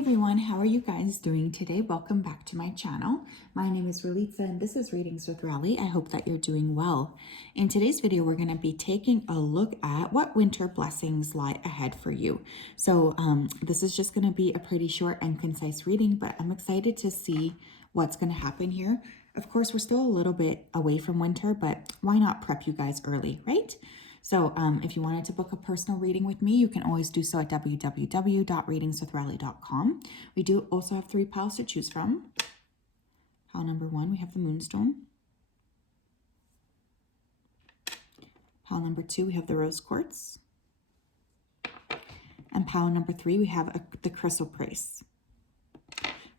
everyone, how are you guys doing today? Welcome back to my channel. My name is Ralitza and this is Readings with Rally. I hope that you're doing well. In today's video, we're going to be taking a look at what winter blessings lie ahead for you. So this is just going to be a pretty short and concise reading, but I'm excited to see what's going to happen here. Of course, we're still a little bit away from winter, but why not prep you guys early, right? So if you wanted to book a personal reading with me, you can always do so at www.readingswithrally.com. We do also have 3 piles to choose from. Pile number 1, we have the Moonstone. Pile number 2, we have the Rose Quartz. And pile number 3, we have the Chrysoprase.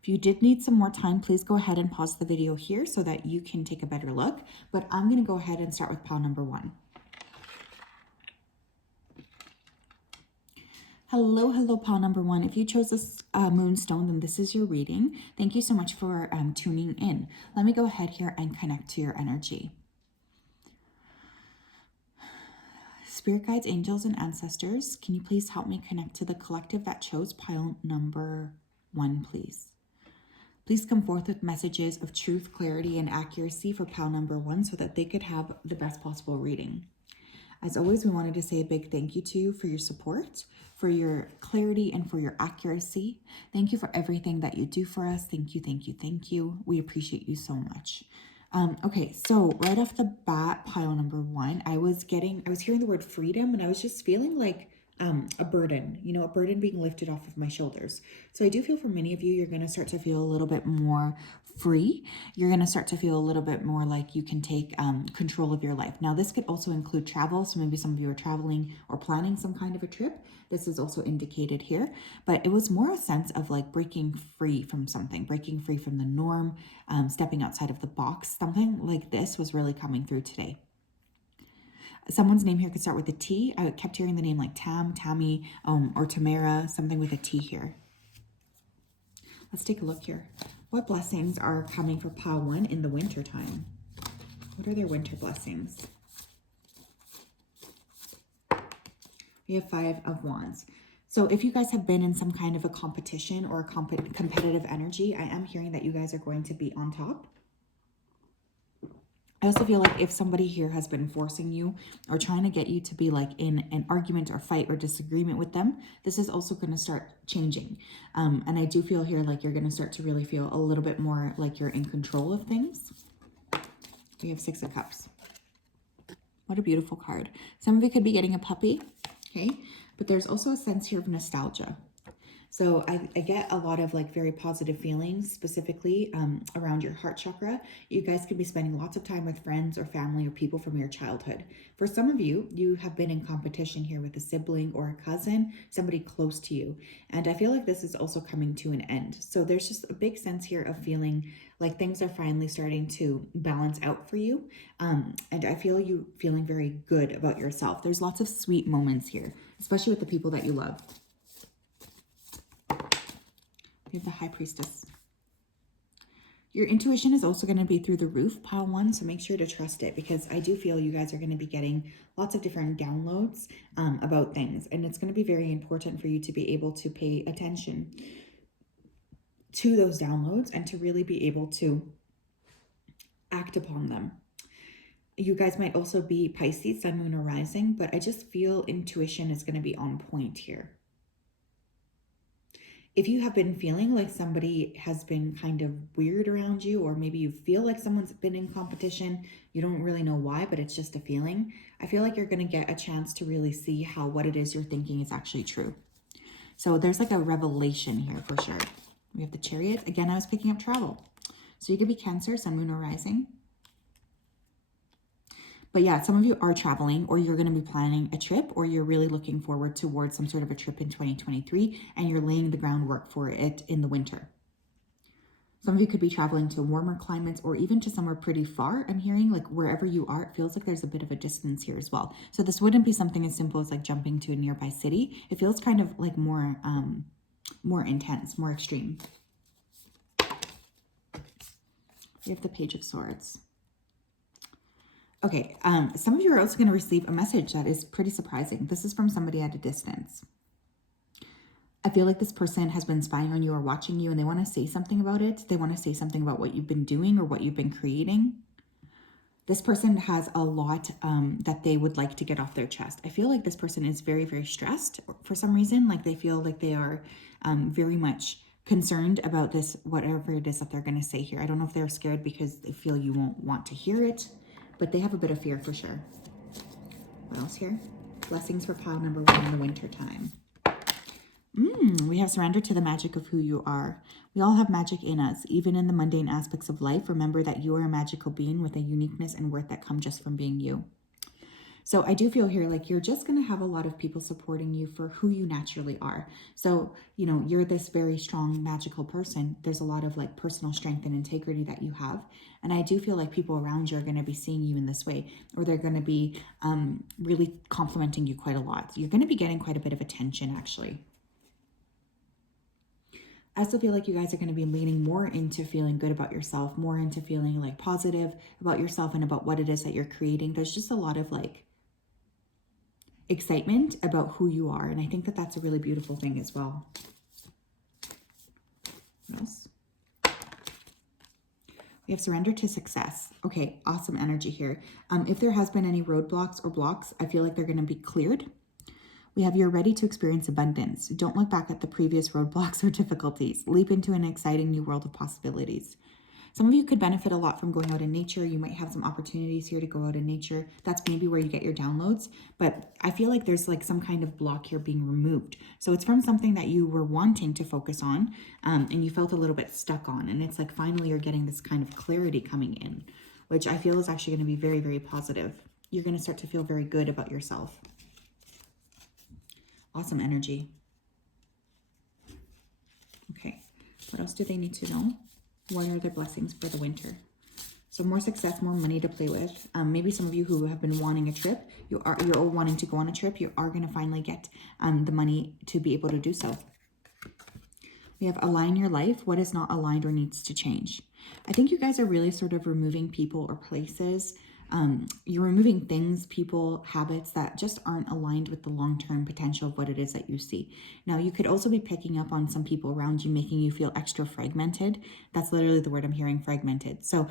If you did need some more time, please go ahead and pause the video here so that you can take a better look. But I'm going to go ahead and start with pile number 1. Hello, pile number 1. If you chose this Moonstone, then this is your reading. Thank you so much for tuning in. Let me go ahead here and connect to your energy. Spirit guides, angels, and ancestors, can you please help me connect to the collective that chose pile number 1, please? Please come forth with messages of truth, clarity, and accuracy for pile number 1 so that they could have the best possible reading. As always, we wanted to say a big thank you to you for your support, for your clarity, and for your accuracy. Thank you for everything that you do for us. Thank you, thank you, thank you. We appreciate you so much. Okay, so right off the bat, pile number 1, I was hearing the word freedom, and I was just feeling like a burden, a burden being lifted off of my shoulders. So I do feel for many of you, you're going to start to feel a little bit more free. You're going to start to feel a little bit more like you can take control of your life. Now, this could also include travel. So maybe some of you are traveling or planning some kind of a trip. This is also indicated here, but it was more a sense of like breaking free from something, breaking free from the norm, stepping outside of the box. Something like this was really coming through today. Someone's name here could start with a T. I kept hearing the name like Tam, Tammy, or Tamara, something with a T here. Let's take a look here. What blessings are coming for pile 1 in the winter time? What are their winter blessings? We have 5 of Wands. So if you guys have been in some kind of a competition or a competitive energy, I am hearing that you guys are going to be on top. I also feel like if somebody here has been forcing you or trying to get you to be like in an argument or fight or disagreement with them, this is also going to start changing. And I do feel here like you're going to start to really feel a little bit more like you're in control of things. We have 6 of Cups. What a beautiful card. Some of you could be getting a puppy, okay? But there's also a sense here of nostalgia. So I get a lot of like very positive feelings, specifically around your heart chakra. You guys could be spending lots of time with friends or family or people from your childhood. For some of you, you have been in competition here with a sibling or a cousin, somebody close to you. And I feel like this is also coming to an end. So there's just a big sense here of feeling like things are finally starting to balance out for you. And I feel you feeling very good about yourself. There's lots of sweet moments here, especially with the people that you love. We have the High Priestess. Your intuition is also going to be through the roof, pile 1, so make sure to trust it because I do feel you guys are going to be getting lots of different downloads about things, and it's going to be very important for you to be able to pay attention to those downloads and to really be able to act upon them. You guys might also be Pisces, Sun, Moon, or Rising, but I just feel intuition is going to be on point here. If you have been feeling like somebody has been kind of weird around you, or maybe you feel like someone's been in competition, you don't really know why, but it's just a feeling, I feel like you're going to get a chance to really see how what it is you're thinking is actually true. So there's like a revelation here for sure. We have the Chariot. Again, I was picking up travel. So you could be Cancer, Sun, Moon, or Rising. But yeah, some of you are traveling, or you're going to be planning a trip, or you're really looking forward towards some sort of a trip in 2023, and you're laying the groundwork for it in the winter. Some of you could be traveling to warmer climates or even to somewhere pretty far. I'm hearing like wherever you are, it feels like there's a bit of a distance here as well. So this wouldn't be something as simple as like jumping to a nearby city. It feels kind of like more intense, more extreme. We have the Page of Swords. Okay, some of you are also going to receive a message that is pretty surprising. This is from somebody at a distance. I feel like this person has been spying on you or watching you, and they want to say something about it. They want to say something about what you've been doing or what you've been creating. This person has a lot that they would like to get off their chest. I feel like this person is very, very stressed for some reason. Like they feel like they are very much concerned about this, whatever it is that they're going to say here. I don't know if they're scared because they feel you won't want to hear it, but they have a bit of fear for sure. What else here? Blessings for pile number 1 in the winter time. We have surrendered to the magic of who you are. We all have magic in us, even in the mundane aspects of life. Remember that you are a magical being with a uniqueness and worth that come just from being you. So I do feel here like you're just going to have a lot of people supporting you for who you naturally are. So, you know, you're this very strong, magical person. There's a lot of like personal strength and integrity that you have. And I do feel like people around you are going to be seeing you in this way, or they're going to be really complimenting you quite a lot. You're going to be getting quite a bit of attention, actually. I also feel like you guys are going to be leaning more into feeling good about yourself, more into feeling like positive about yourself and about what it is that you're creating. There's just a lot of like excitement about who you are. And I think that that's a really beautiful thing as well. What else? We have surrender to success. Okay, awesome energy here. If there has been any roadblocks or blocks, I feel like they're going to be cleared. We have you're ready to experience abundance. Don't look back at the previous roadblocks or difficulties. Leap into an exciting new world of possibilities. Some of you could benefit a lot from going out in nature. You might have some opportunities here to go out in nature. That's maybe where you get your downloads. But I feel like there's like some kind of block here being removed. So it's from something that you were wanting to focus on and you felt a little bit stuck on. And it's like finally you're getting this kind of clarity coming in, which I feel is actually going to be very, very positive. You're going to start to feel very good about yourself. Awesome energy. Okay, what else do they need to know? What are their blessings for the winter? So more success, more money to play with. Maybe some of you who have been wanting a trip, you're all wanting to go on a trip, you are going to finally get the money to be able to do so. We have align your life. What is not aligned or needs to change? I think you guys are really sort of removing people or places. You're removing things, people, habits that just aren't aligned with the long-term potential of what it is that you see. Now, you could also be picking up on some people around you, making you feel extra fragmented. That's literally the word I'm hearing, fragmented. So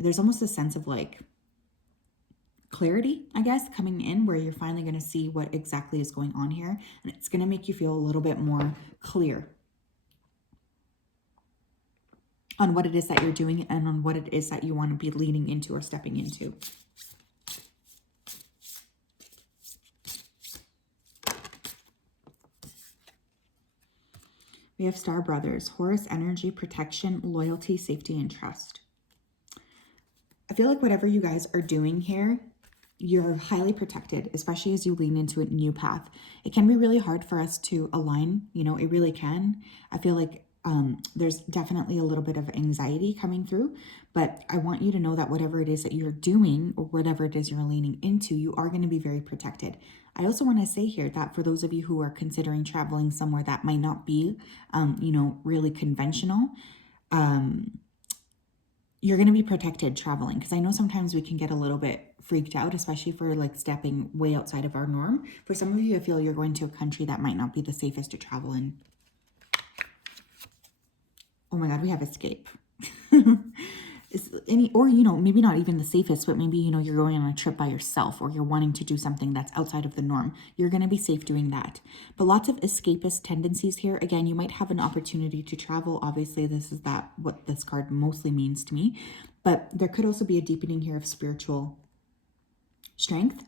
there's almost a sense of like clarity, I guess, coming in where you're finally going to see what exactly is going on here. And it's going to make you feel a little bit more clear on what it is that you're doing and on what it is that you want to be leaning into or stepping into. We have Star Brothers, Horus energy, protection, loyalty, safety, and trust. I feel like whatever you guys are doing here, you're highly protected, especially as you lean into a new path. It can be really hard for us to align, you know, it really can. I feel like there's definitely a little bit of anxiety coming through, but I want you to know that whatever it is that you're doing or whatever it is you're leaning into, you are going to be very protected. I also want to say here that for those of you who are considering traveling somewhere that might not be, you know, really conventional, you're going to be protected traveling, because I know sometimes we can get a little bit freaked out, especially for like stepping way outside of our norm. For some of you, I feel you're going to a country that might not be the safest to travel in. Oh my God, we have escape. Or, you know, maybe not even the safest, but maybe, you know, you're going on a trip by yourself or you're wanting to do something that's outside of the norm. You're going to be safe doing that. But lots of escapist tendencies here. Again, you might have an opportunity to travel. Obviously, this is what this card mostly means to me. But there could also be a deepening here of spiritual strength.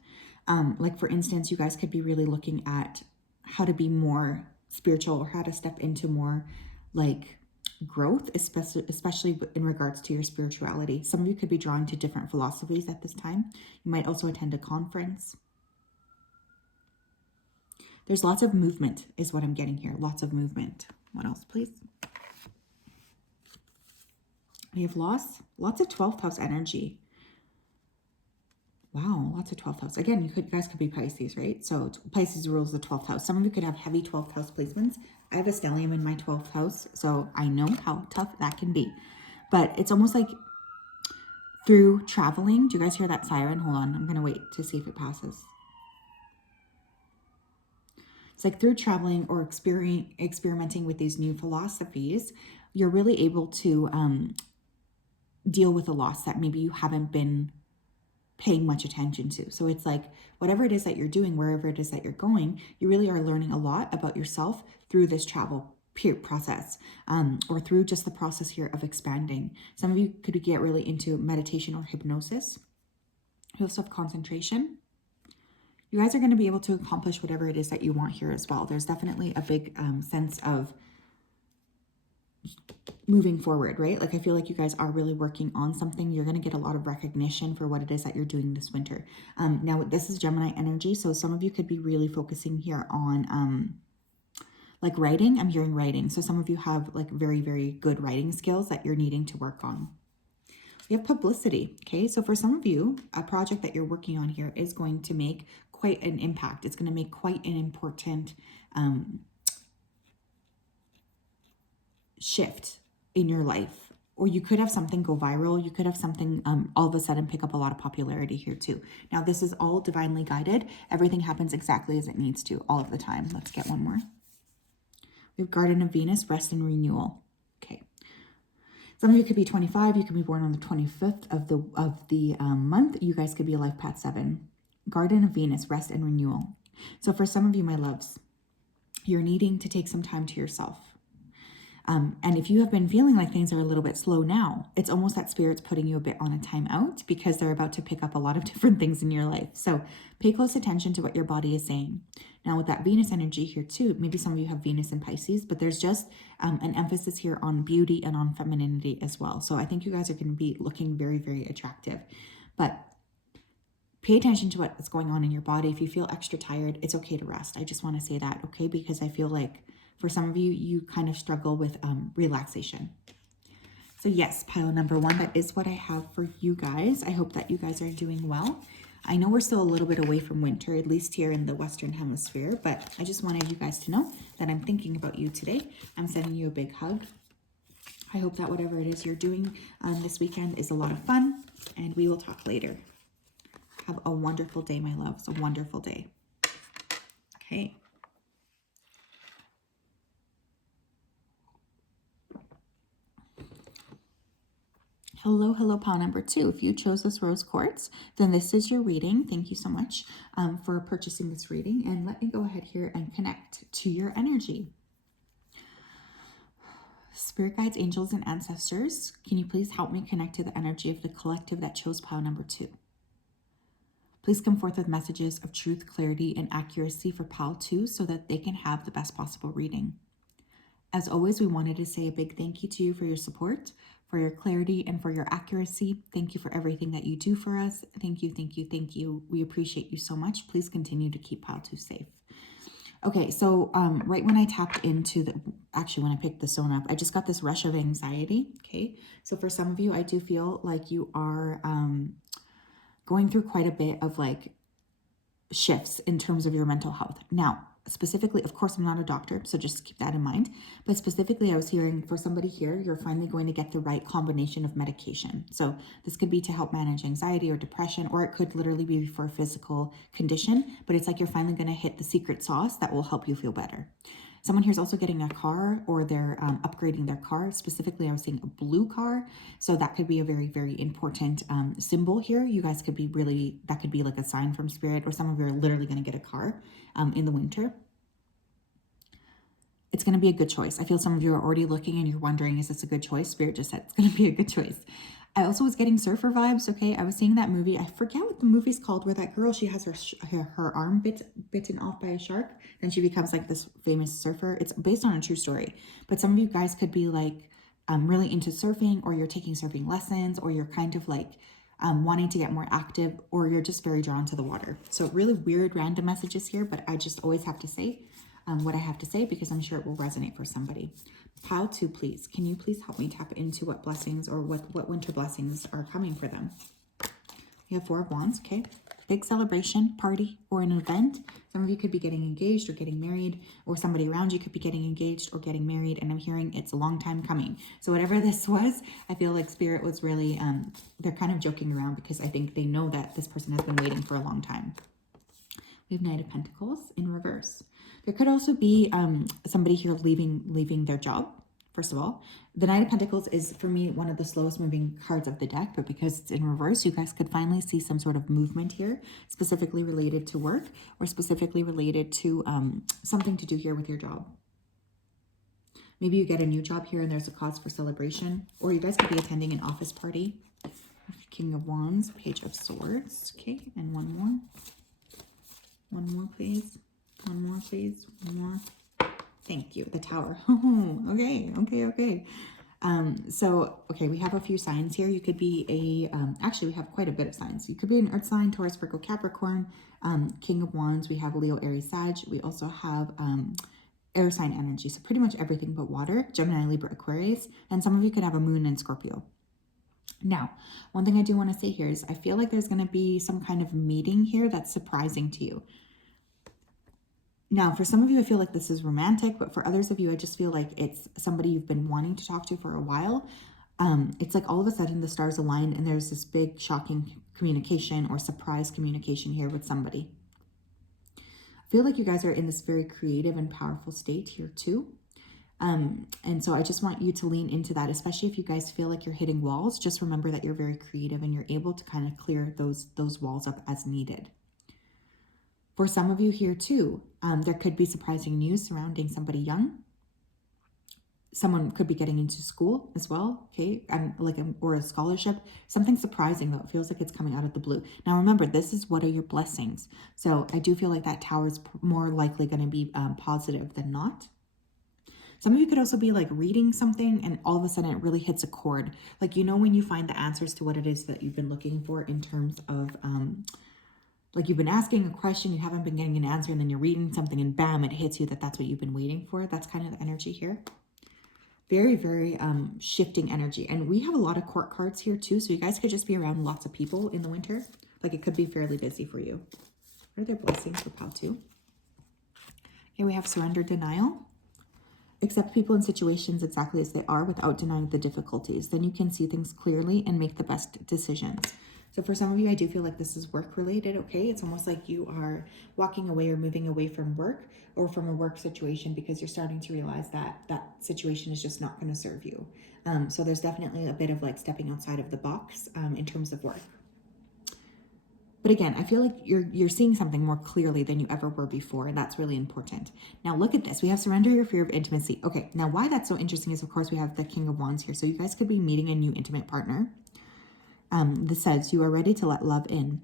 Like, for instance, you guys could be really looking at how to be more spiritual or how to step into more like growth, especially in regards to your spirituality. Some of you could be drawn to different philosophies at this time. You might also attend a conference. There's lots of movement is what I'm getting here. Lots of movement. What else, please? We have loss. Lots of 12th house energy. Wow, lots of 12th house. Again, you guys could be Pisces, right? So Pisces rules the 12th house. Some of you could have heavy 12th house placements. I have a stellium in my 12th house, so I know how tough that can be. But it's almost like through traveling. Do you guys hear that siren? Hold on, I'm going to wait to see if it passes. It's like through traveling or experimenting with these new philosophies, you're really able to deal with a loss that maybe you haven't been paying much attention to. So it's like whatever it is that you're doing, wherever it is that you're going, you really are learning a lot about yourself through this travel process, or through just the process here of expanding. Some of you could get really into meditation or hypnosis. You also have concentration. You guys are going to be able to accomplish whatever it is that you want here as well. There's definitely a big sense of moving forward, right? Like I feel like you guys are really working on something. You're going to get a lot of recognition for what it is that you're doing this winter. Now this is Gemini energy, so some of you could be really focusing here on like writing. I'm hearing writing. So some of you have like very, very good writing skills that you're needing to work on. We have publicity. Okay. So for some of you, a project that you're working on here is going to make quite an impact. It's going to make quite an important shift in your life. Or you could have something go viral. You could have something all of a sudden pick up a lot of popularity here too. Now this is all divinely guided. Everything happens exactly as it needs to all of the time. Let's get one more. We have Garden of Venus, rest and renewal. Okay. Some of you could be 25. You could be born on the 25th of the month. You guys could be a life path 7. Garden of Venus, rest and renewal. So for some of you, my loves, you're needing to take some time to yourself. And if you have been feeling like things are a little bit slow now, it's almost that Spirit's putting you a bit on a timeout because they're about to pick up a lot of different things in your life. So pay close attention to what your body is saying. Now with that Venus energy here too, maybe some of you have Venus in Pisces, but there's just an emphasis here on beauty and on femininity as well. So I think you guys are going to be looking very, very attractive. But pay attention to what's going on in your body. If you feel extra tired, it's okay to rest. I just want to say that, okay? Because I feel like for some of you, you kind of struggle with relaxation. So yes, pile number 1, that is what I have for you guys. I hope that you guys are doing well. I know we're still a little bit away from winter, at least here in the Western Hemisphere, but I just wanted you guys to know that I'm thinking about you today. I'm sending you a big hug. I hope that whatever it is you're doing this weekend is a lot of fun, and we will talk later. Have a wonderful day, my loves, a wonderful day. Okay. Hello, hello, pile number 2. If you chose this rose quartz, then this is your reading. Thank you so much for purchasing this reading. And let me go ahead here and connect to your energy. Spirit guides, angels, and ancestors, can you please help me connect to the energy of the collective that chose pile number 2? Please come forth with messages of truth, clarity, and accuracy for pile 2 so that they can have the best possible reading. As always, we wanted to say a big thank you to you for your support, for your clarity, and for your accuracy. Thank you for everything that you do for us. Thank you, thank you, thank you. We appreciate you so much. Please continue to keep pile 2 safe. Okay, so right when I tapped into actually when I picked the stone up, I just got this rush of anxiety, okay? So for some of you, I do feel like you are going through quite a bit of like shifts in terms of your mental health. Now, specifically, of course, I'm not a doctor, so just keep that in mind. But specifically, I was hearing for somebody here, you're finally going to get the right combination of medication. So this could be to help manage anxiety or depression, or it could literally be for a physical condition. But it's like you're finally going to hit the secret sauce that will help you feel better. Someone here's also getting a car, or they're upgrading their car. Specifically, I was seeing a blue car. So that could be a very, very important symbol here. You guys could be really, that could be like a sign from Spirit, or some of you are literally going to get a car in the winter. It's going to be a good choice. I feel some of you are already looking and you're wondering, is this a good choice? Spirit just said it's going to be a good choice. I also was getting surfer vibes, okay? I was seeing that movie. I forget what the movie's called, where that girl, she has her arm bitten off by a shark. Then she becomes like this famous surfer. It's based on a true story. But some of you guys could be like really into surfing, or you're taking surfing lessons, or you're kind of like wanting to get more active, or you're just very drawn to the water. So really weird random messages here, but I just always have to say what I have to say because I'm sure it will resonate for somebody. Pile 2, please. Can you please help me tap into what blessings or what winter blessings are coming for them? We have 4 of Wands, okay? Big celebration, party, or an event. Some of you could be getting engaged or getting married, or somebody around you could be getting engaged or getting married, and I'm hearing it's a long time coming. So whatever this was, I feel like Spirit was really, they're kind of joking around because I think they know that this person has been waiting for a long time. We have Knight of Pentacles in reverse. There could also be somebody here leaving their job. First of all, the Knight of Pentacles is, for me, one of the slowest moving cards of the deck, but because it's in reverse, you guys could finally see some sort of movement here, specifically related to work or specifically related to something to do here with your job. Maybe you get a new job here and there's a cause for celebration, or you guys could be attending an office party. King of Wands, Page of Swords. Okay, and one more. One more, please. One more, please. One more. Thank you. The Tower. Okay. Okay, we have a few signs here. You could be actually, we have quite a bit of signs. You could be an Earth sign, Taurus, Virgo, Capricorn, King of Wands. We have Leo, Aries, Sag. We also have air sign energy. So pretty much everything but water, Gemini, Libra, Aquarius. And some of you could have a moon in Scorpio. Now, one thing I do want to say here is I feel like there's going to be some kind of meeting here that's surprising to you. Now, for some of you, I feel like this is romantic, but for others of you, I just feel like it's somebody you've been wanting to talk to for a while. It's like all of a sudden the stars align and there's this big shocking communication or surprise communication here with somebody. I feel like you guys are in this very creative and powerful state here too. And so I just want you to lean into that, especially if you guys feel like you're hitting walls. Just remember that you're very creative and you're able to kind of clear those walls up as needed. For some of you here too, there could be surprising news surrounding somebody young. Someone could be getting into school as well, okay? Or a scholarship. Something surprising though. It feels like it's coming out of the blue. Now remember, this is what are your blessings. So I do feel like that tower is more likely going to be positive than not. Some of you could also be like reading something and all of a sudden it really hits a chord. Like, you know, when you find the answers to what it is that you've been looking for in terms of, like you've been asking a question, you haven't been getting an answer, and then you're reading something and bam, it hits you that that's what you've been waiting for. That's kind of the energy here. Very, very shifting energy. And we have a lot of court cards here too. So you guys could just be around lots of people in the winter. Like it could be fairly busy for you. What are their blessings for Pal 2? Okay, we have surrender, denial. Accept people and situations exactly as they are without denying the difficulties. Then you can see things clearly and make the best decisions. So for some of you, I do feel like this is work related, okay? It's almost like you are walking away or moving away from work or from a work situation because you're starting to realize that that situation is just not going to serve you. So there's definitely a bit of like stepping outside of the box in terms of work. But again, I feel like you're seeing something more clearly than you ever were before, and that's really important. Now look at this. We have surrender your fear of intimacy. Okay, now why that's so interesting is, of course, we have the King of Wands here. So you guys could be meeting a new intimate partner. This says you are ready to let love in.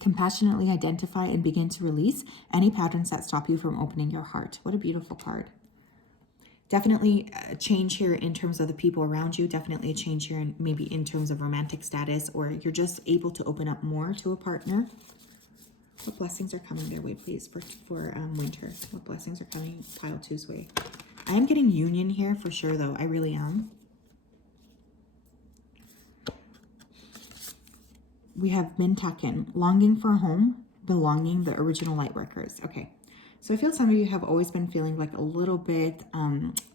Compassionately identify and begin to release any patterns that stop you from opening your heart. What a beautiful card. Definitely a change here in terms of the people around you. Definitely a change here in maybe in terms of romantic status, or you're just able to open up more to a partner. What blessings are coming their way, please, for winter? What blessings are coming Pile 2's way? I am getting union here for sure, though. I really am. We have Mintaken, longing for a home, belonging, the original Lightworkers. Okay. So I feel some of you have always been feeling like a little bit,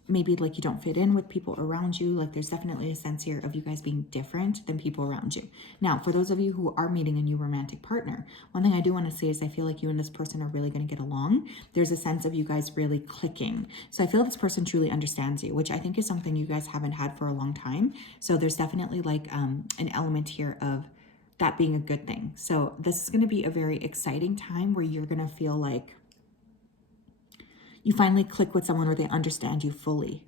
maybe like you don't fit in with people around you. Like there's definitely a sense here of you guys being different than people around you. Now, for those of you who are meeting a new romantic partner, one thing I do want to say is I feel like you and this person are really going to get along. There's a sense of you guys really clicking. So I feel this person truly understands you, which I think is something you guys haven't had for a long time. So there's definitely like an element here of that being a good thing. So this is going to be a very exciting time where you're going to feel like you finally click with someone or they understand you fully.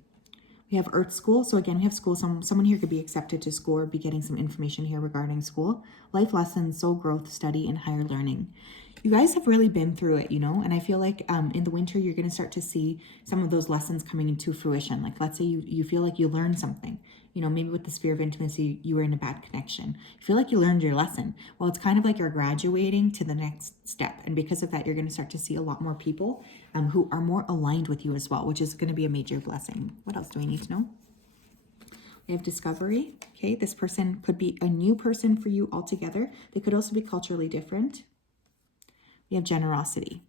We have Earth School. So again, we have school. Someone here could be accepted to school or be getting some information here regarding school. Life lessons, soul growth, study, and higher learning. You guys have really been through it, you know, and I feel like in the winter, you're going to start to see some of those lessons coming into fruition. Like, let's say you feel like you learned something, you know, maybe with the sphere of intimacy, you were in a bad connection. You feel like you learned your lesson. Well, it's kind of like you're graduating to the next step. And because of that, you're going to start to see a lot more people who are more aligned with you as well, which is going to be a major blessing. What else do we need to know? We have discovery. Okay, this person could be a new person for you altogether. They could also be culturally different. We have generosity.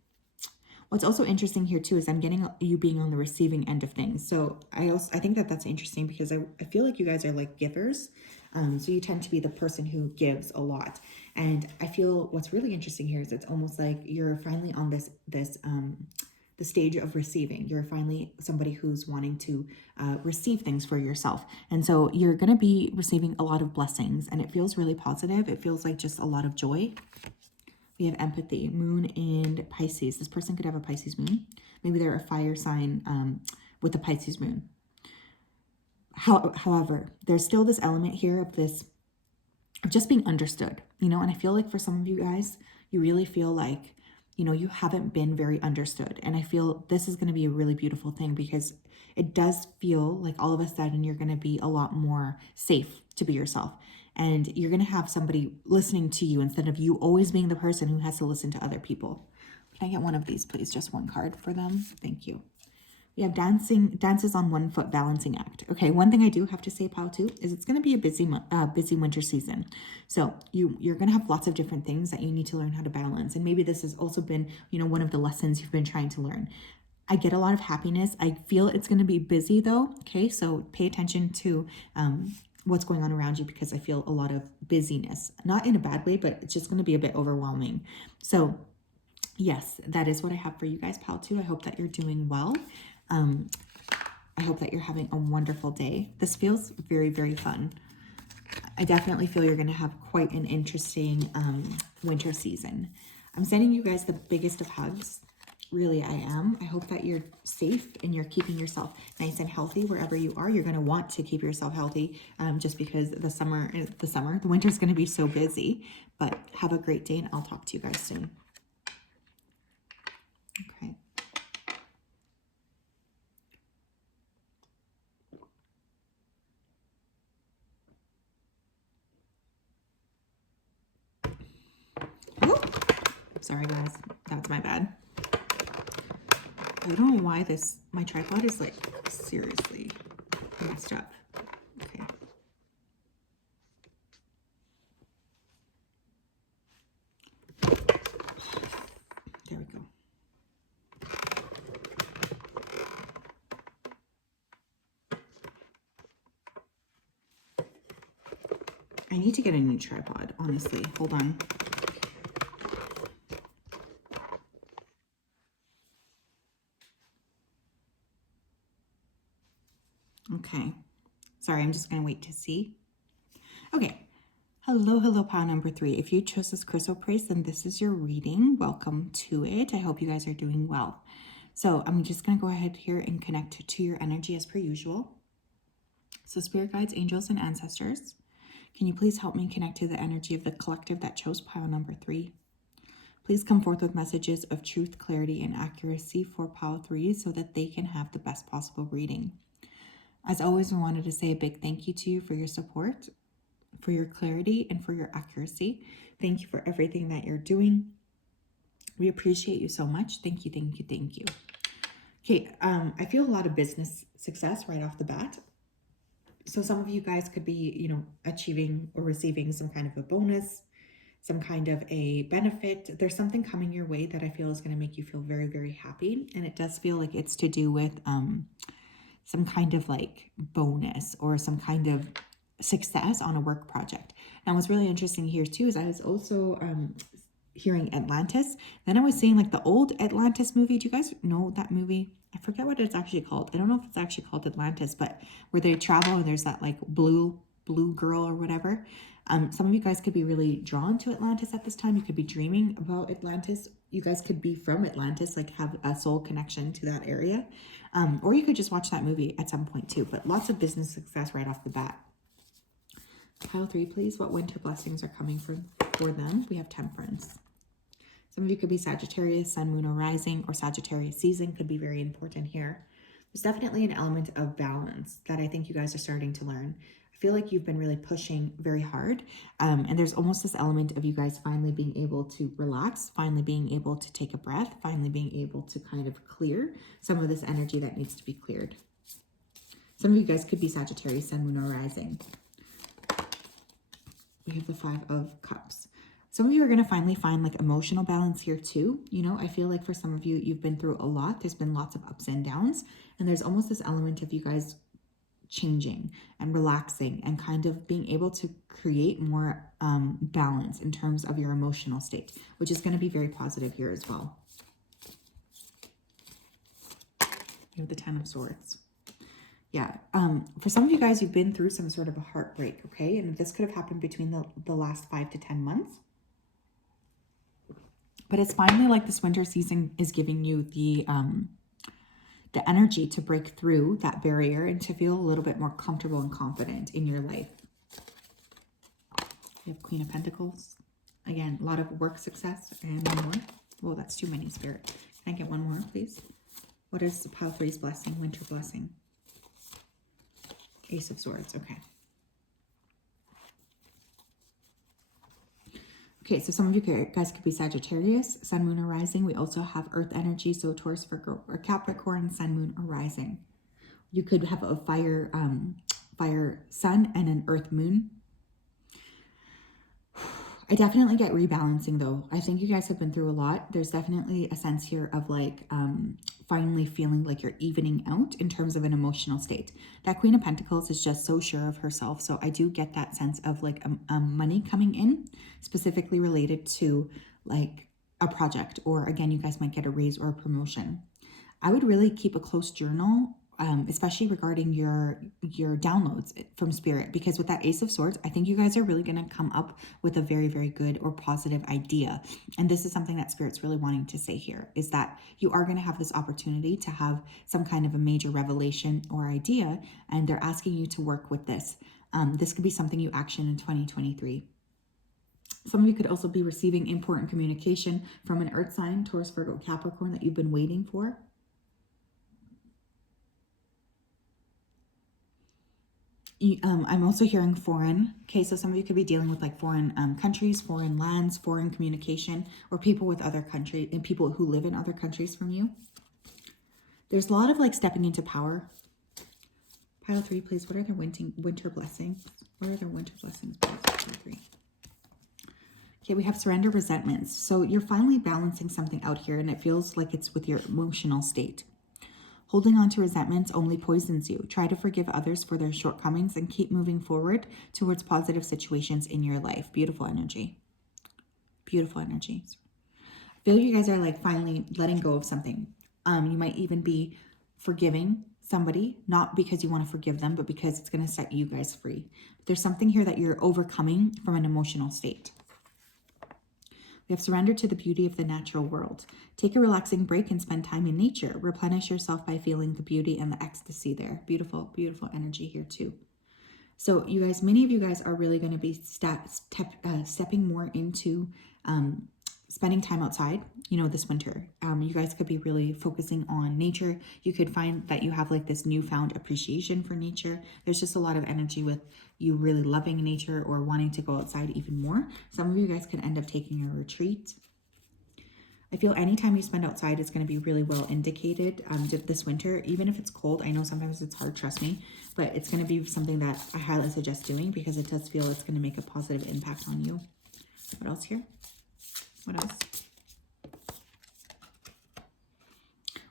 What's also interesting here too is I'm getting you being on the receiving end of things. So I think that that's interesting because I feel like you guys are like givers. So you tend to be the person who gives a lot. And I feel what's really interesting here is it's almost like you're finally on this the stage of receiving. You're finally somebody who's wanting to receive things for yourself. And so you're going to be receiving a lot of blessings, and it feels really positive. It feels like just a lot of joy. We have empathy, moon and Pisces. This person could have a Pisces moon. Maybe they're a fire sign with a Pisces moon. However, there's still this element here of this, of just being understood, you know, and I feel like for some of you guys, you really feel like, you know, you haven't been very understood. And I feel this is going to be a really beautiful thing, because it does feel like all of a sudden you're going to be a lot more safe to be yourself. And you're going to have somebody listening to you instead of you always being the person who has to listen to other people. Can I get one of these, please? Just one card for them. Thank you. We have dances on 1 foot balancing act. Okay, one thing I do have to say, pal, too, is it's going to be a busy winter season. So you're going to have lots of different things that you need to learn how to balance. And maybe this has also been, you know, one of the lessons you've been trying to learn. I get a lot of happiness. I feel it's going to be busy though. Okay, so pay attention to what's going on around you, because I feel a lot of busyness, not in a bad way, but it's just going to be a bit overwhelming. So yes, that is what I have for you guys, pal, too. I hope that you're doing well. I hope that you're having a wonderful day. This feels very, very fun. I definitely feel you're going to have quite an interesting winter season. I'm sending you guys the biggest of hugs. Really, I am. I hope that you're safe and you're keeping yourself nice and healthy wherever you are. You're going to want to keep yourself healthy just because the winter is going to be so busy. But have a great day, and I'll talk to you guys soon. Okay. Sorry guys, that's my bad. I don't know why my tripod is like seriously messed up. Okay. There we go. I need to get a new tripod, honestly. Hold on. Okay. Sorry, I'm just going to wait to see. Okay. Hello, pile number 3. If you chose this crystal praise, then this is your reading. Welcome to it. I hope you guys are doing well. So I'm just going to go ahead here and connect to your energy as per usual. So spirit guides, angels, and ancestors, can you please help me connect to the energy of the collective that chose pile number 3? Please come forth with messages of truth, clarity, and accuracy for pile 3 so that they can have the best possible reading. As always, I wanted to say a big thank you to you for your support, for your clarity, and for your accuracy. Thank you for everything that you're doing. We appreciate you so much. Thank you, thank you, thank you. Okay, I feel a lot of business success right off the bat. So some of you guys could be, you know, achieving or receiving some kind of a bonus, some kind of a benefit. There's something coming your way that I feel is going to make you feel very, very happy. And it does feel like it's to do with some kind of like bonus or some kind of success on a work project. Now, what's really interesting here too is I was also hearing Atlantis. Then I was seeing like the old Atlantis movie. Do you guys know that movie? I forget what it's actually called. I don't know if it's actually called Atlantis, but where they travel and there's that like blue girl or whatever. Some of you guys could be really drawn to Atlantis at this time. You could be dreaming about Atlantis. You guys could be from Atlantis, like have a soul connection to that area. Or you could just watch that movie at some point too, but lots of business success right off the bat. Pile 3, please. What winter blessings are coming for them? We have Temperance. Some of you could be Sagittarius, Sun, Moon, or Rising, or Sagittarius season could be very important here. There's definitely an element of balance that I think you guys are starting to learn. I feel like you've been really pushing very hard, and there's almost this element of you guys finally being able to relax, finally being able to take a breath, finally being able to kind of clear some of this energy that needs to be cleared. Some of you guys could be Sagittarius, Sun, Moon, or Rising. We have the 5 of Cups. Some of you are going to finally find like emotional balance here too. You know, I feel like for some of you, you've been through a lot. There's been lots of ups and downs. And there's almost this element of you guys changing and relaxing and kind of being able to create more balance in terms of your emotional state, which is going to be very positive here as well. You have the Ten of Swords. Yeah. For some of you guys, you've been through some sort of a heartbreak, okay? And this could have happened between the last 5 to 10 months. But it's finally like this winter season is giving you the energy to break through that barrier and to feel a little bit more comfortable and confident in your life. You have Queen of Pentacles. Again, a lot of work success and more. Well, that's too many, Spirit. Can I get one more, please? What is Pile 3's blessing? Winter blessing. Ace of Swords. Okay. Okay, so some of you guys could be Sagittarius, Sun, Moon, or Rising. We also have Earth energy, so Taurus, Virgo, or Capricorn, Sun, Moon, or Rising. You could have a fire Sun and an Earth Moon. I definitely get rebalancing though. I think you guys have been through a lot. There's definitely a sense here of like finally feeling like you're evening out in terms of an emotional state. That Queen of Pentacles is just so sure of herself. So I do get that sense of like money coming in, specifically related to like a project, or again, you guys might get a raise or a promotion. I would really keep a close journal, especially regarding your downloads from Spirit, because with that Ace of Swords, I think you guys are really going to come up with a very, very good or positive idea. And this is something that Spirit's really wanting to say here, is that you are going to have this opportunity to have some kind of a major revelation or idea, and they're asking you to work with this. This could be something you action in 2023. Some of you could also be receiving important communication from an earth sign, Taurus, Virgo, Capricorn, that you've been waiting for. I'm also hearing foreign. Okay, so some of you could be dealing with like foreign countries, foreign lands, foreign communication, or people with other countries and people who live in other countries from you. There's a lot of like stepping into power. Pile 3, please. What are their winter blessings? What are their winter blessings, please? Pile 3. Okay, we have surrender, resentments. So you're finally balancing something out here, and it feels like it's with your emotional state. Holding on to resentments only poisons you. Try to forgive others for their shortcomings and keep moving forward towards positive situations in your life. Beautiful energy. Beautiful energy. I feel you guys are like finally letting go of something. You might even be forgiving somebody, not because you want to forgive them, but because it's going to set you guys free. There's something here that you're overcoming from an emotional state. We have surrendered to the beauty of the natural world. Take a relaxing break and spend time in nature. Replenish yourself by feeling the beauty and the ecstasy there. Beautiful, beautiful energy here too. So you guys, many of you guys are really going to be stepping more into spending time outside, you know, this winter. You guys could be really focusing on nature. You could find that you have like this newfound appreciation for nature. There's just a lot of energy with you really loving nature or wanting to go outside even more. Some of you guys could end up taking a retreat. I feel anytime you spend outside is going to be really well indicated this winter, even if it's cold. I know sometimes it's hard, trust me, but it's going to be something that I highly suggest doing because it does feel it's going to make a positive impact on you. What else here? What else?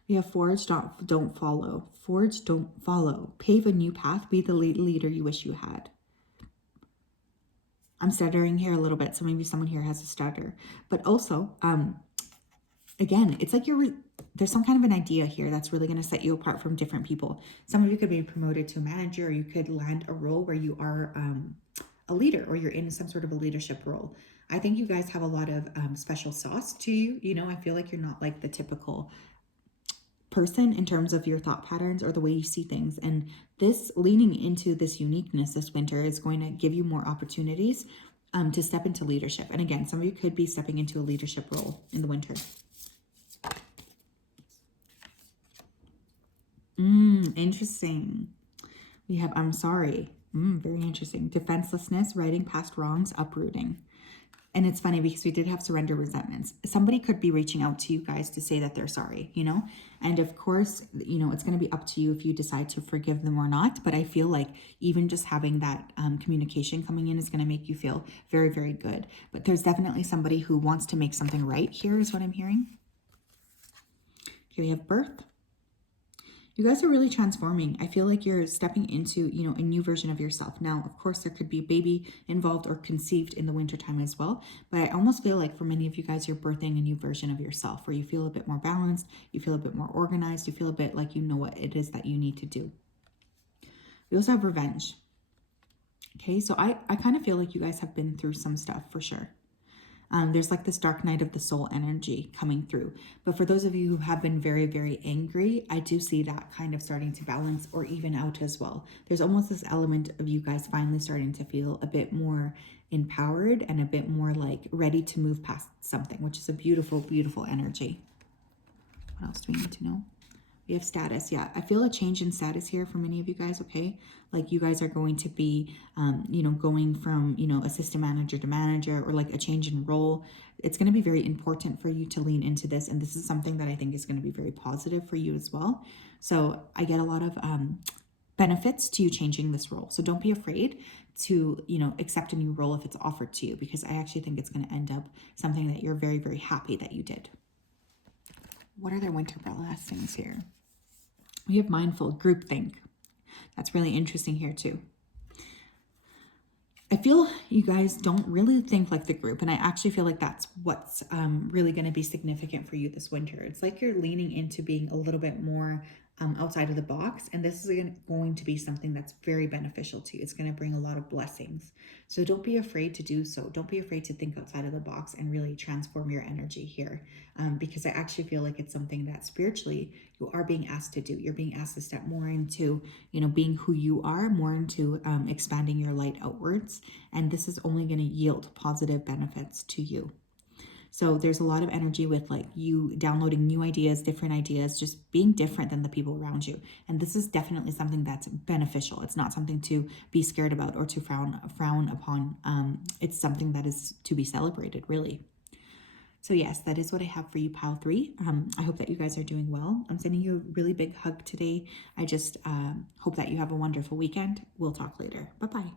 We have forge, don't follow. Forge, don't follow. Pave a new path. Be the leader you wish you had. I'm stuttering here a little bit, so maybe someone here has a stutter. But also, again, it's like there's some kind of an idea here that's really going to set you apart from different people. Some of you could be promoted to a manager, or you could land a role where you are a leader, or you're in some sort of a leadership role. I think you guys have a lot of special sauce to you. You know, I feel like you're not like the typical person in terms of your thought patterns or the way you see things. And this leaning into this uniqueness this winter is going to give you more opportunities to step into leadership. And again, some of you could be stepping into a leadership role in the winter. Interesting. We have, I'm sorry. Very interesting. Defenselessness, righting past wrongs, uprooting. And it's funny because we did have surrender, resentments. Somebody could be reaching out to you guys to say that they're sorry, you know? And of course, you know, it's going to be up to you if you decide to forgive them or not. But I feel like even just having that communication coming in is going to make you feel very, very good. But there's definitely somebody who wants to make something right here is what I'm hearing. Here we have birth. You guys are really transforming. I feel like you're stepping into, you know, a new version of yourself. Now, of course, there could be a baby involved or conceived in the wintertime as well. But I almost feel like for many of you guys, you're birthing a new version of yourself where you feel a bit more balanced, you feel a bit more organized, you feel a bit like you know what it is that you need to do. We also have revenge. Okay, so I kind of feel like you guys have been through some stuff for sure. There's like this dark night of the soul energy coming through. But for those of you who have been very, very angry, I do see that kind of starting to balance or even out as well. There's almost this element of you guys finally starting to feel a bit more empowered and a bit more like ready to move past something, which is a beautiful, beautiful energy. What else do we need to know? We have status. Yeah, I feel a change in status here for many of you guys, okay? Like you guys are going to be, you know, going from, you know, assistant manager to manager, or like a change in role. It's going to be very important for you to lean into this. And this is something that I think is going to be very positive for you as well. So I get a lot of benefits to you changing this role. So don't be afraid to, you know, accept a new role if it's offered to you, because I actually think it's going to end up something that you're very, very happy that you did. What are their winter blessings here? We have mindful, groupthink. That's really interesting here too. I feel you guys don't really think like the group, and I actually feel like that's what's really going to be significant for you this winter. It's like you're leaning into being a little bit more outside of the box, and this is going to be something that's very beneficial to you. It's going to bring a lot of blessings. So don't be afraid to do so. Don't be afraid to think outside of the box and really transform your energy here, because I actually feel like it's something that spiritually you are being asked to do. You're being asked to step more into, you know, being who you are, more into expanding your light outwards, and this is only going to yield positive benefits to you. So there's a lot of energy with like you downloading new ideas, different ideas, just being different than the people around you. And this is definitely something that's beneficial. It's not something to be scared about or to frown upon. It's something that is to be celebrated, really. So yes, that is what I have for you, Pile 3. I hope that you guys are doing well. I'm sending you a really big hug today. I just hope that you have a wonderful weekend. We'll talk later. Bye-bye.